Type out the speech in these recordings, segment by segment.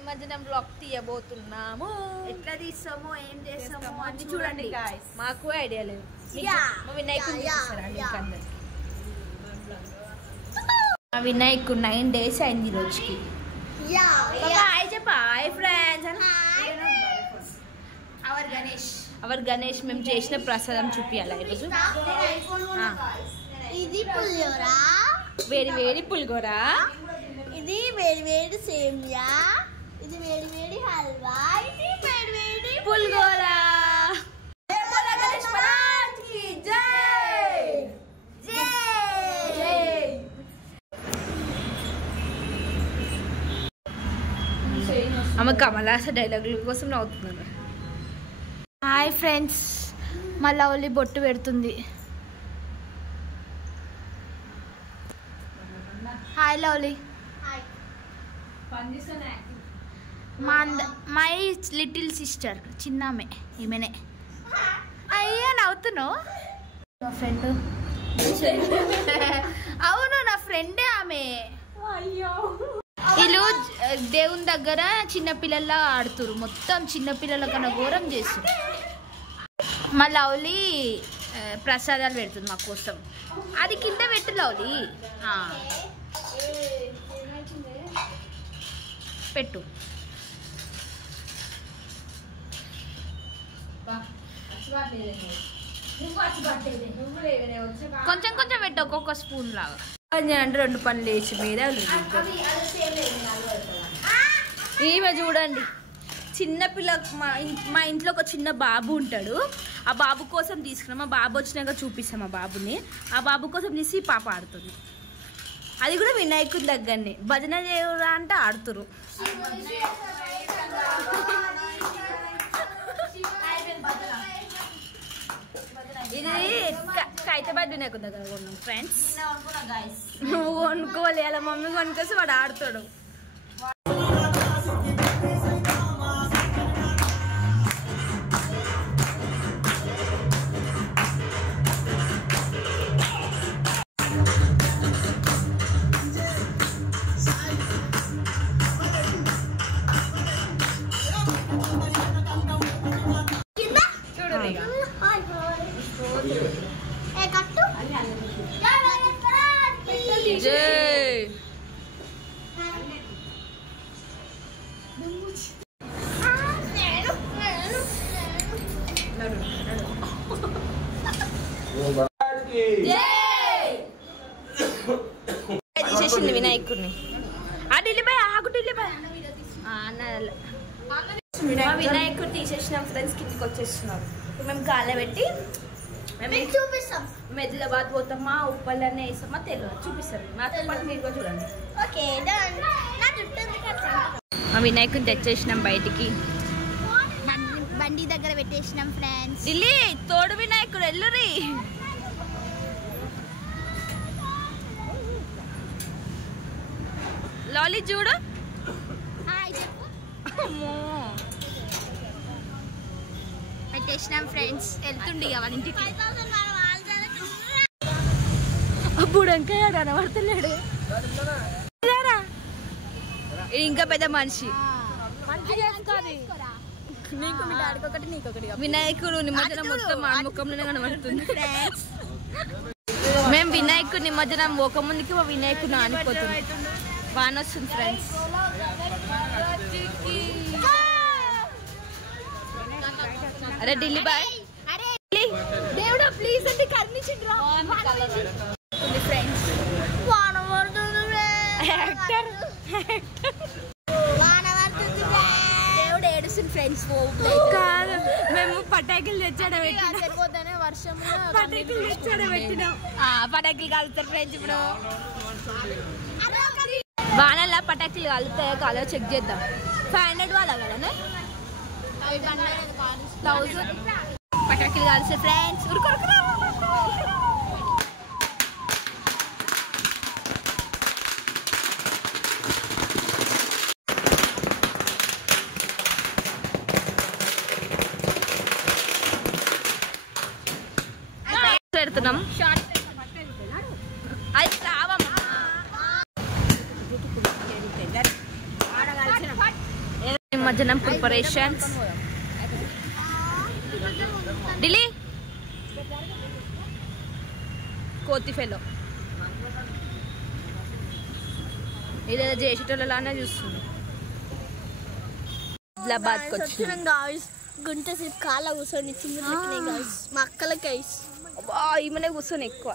నిమజ్జనం బ్లాగ్ తీయబోతున్నాము. ఎట్లా తీస్తామో ఏం చేస్తామో అన్ని చూడండి గాయ్స్. మాకు ఐడియా లేదు. వినాయకుడు 9 days అయింది ఈ రోజుకి. హాయ్ చెప్పా. Hi friends. అవర్ గణేష్ మేము చేసిన ప్రసాదం చూపియాలి ఈరోజు. ఇది పులిహోర, వేడి వేడి పులిహోర, ఇది వేడి వేడి సేమియా, ఇది వేడి వేడి హల్వా, ఇది వేడి వేడి పులిహోర. ఆమె కమలాస డైలాగుల కోసం నవ్వుతున్నారు. హాయ్ ఫ్రెండ్స్, మా లవ్లీ బొట్టు పెడుతుంది. Hi lovely. My little sister, చిన్నామే ఈమెనే. అయ్యా నవ్వుతున్నావు. నా ఫ్రెండ్. అవును నా ఫ్రెండే ఆమె. వీళ్ళు దేవుని దగ్గర చిన్నపిల్లల్లా ఆడుతురు. మొత్తం చిన్నపిల్లల కన్నా ఘోరం చేస్తుంది. మా లవ్లీ ప్రసాదాలు పెడుతుంది మా కోసం. అది కింద పెట్టు లవ్లీ. పెట్టు. కొంచెం కొంచెం పెట్టు, ఒక్కొక్క స్పూన్ లాగా. అంటే 2 పనులు వేసి మీద ఈమె చూడండి. చిన్నపిల్ల మా ఇంట్లో ఒక చిన్న బాబు ఉంటాడు. ఆ బాబు కోసం తీసుకున్నాం. మా బాబు వచ్చినాక చూపిస్తాం ఆ బాబుని. ఆ బాబు కోసం తీసి పాప ఆడుతుంది. అది కూడా వినాయకుడి దగ్గరనే. భజన చేయరా అంటే ఆడుతురు. ఇది ఖైరతాబాద్ వినాయకుడి దగ్గర కొన్నాం ఫ్రెండ్స్. నువ్వు కొనుక్కోవాలి, అలా మమ్మీ కొనుక్కోసి వాడు ఆడుతాడు. తీసేసింది వినాయకుడిని. వినాయకుడు తీసేసినాం ఫ్రెండ్స్. కిందికి వచ్చేస్తున్నాం. ఇప్పుడు మేము కాళ్ళ పెట్టి చూపిస్తాం. మెదిలాబాద్ పోతామా, ఉప్పలనే వేస్తామా తెలియదు. చూపిస్తాం. మాతో పాటు మీరు కూడా చూడండి. మా వినాయకుడిని తెచ్చేసినాం బయటికి. బండి దగ్గర పెట్టేసినాం ఫ్రెండ్స్. ఢిల్లీ తోడు వినాయకుడు ఎల్లురి. లాలీ చూడు. పెట్టేసినాం ఫ్రెండ్స్. వెళ్తుండి వాళ్ళ ఇంటికి. అప్పుడు ఇంకా కనబడతలేడు. ఇంకా పెద్ద మనిషి. వినాయకుడు నిమజ్జనం మొత్తం ఆ ముఖంలోనే కనబడుతుంది. మేము వినాయకుడు నిమజ్జనం ఒక ముందుకి మా వినాయకుడు ఆనిపోతుంది. వాన వస్తుంది ఫ్రెండ్స్. అరే ఢిల్లీ బాయ్. దేవుడా ప్లీజ్ అంటే కర్ణించండి ఫ్రెండ్స్. దేవుడు ఏడుస్తుంది ఫ్రెండ్స్. కాదు, మేము పటాకులు తెచ్చాడ పెట్టిన వర్షంలో పటాకులు తెచ్చాడ పెట్టినాం. పటాకులు కాలుతారు ఫ్రెండ్స్. ఇప్పుడు వానలా పటాకులు కాలుతాయో కాలో చెక్ చేద్దాం. 500 వాళ్ళ కదా 1000 పటాకులు కాల్సే ఫ్రెండ్స్. పెడుతున్నాం. అది రావమ్మా. మధ్యాహ్నం ప్రిపరేషన్స్. ఢిల్లీ కోతి ఫెలో ఇదేదో చేసేటోళ్ళలానే చూస్తుంది. హైదరాబాద్కి వచ్చినాం గాయస్. గుంట సేపు కాళ్ళ కూర్చొని చిన్న గాయస్ మా అక్కల గైస్. ఈమెనే కూర్చొని ఎక్కువ.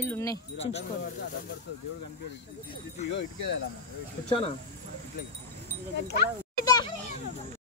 ఇల్లు ఉన్నాయి చుంచుకోండి.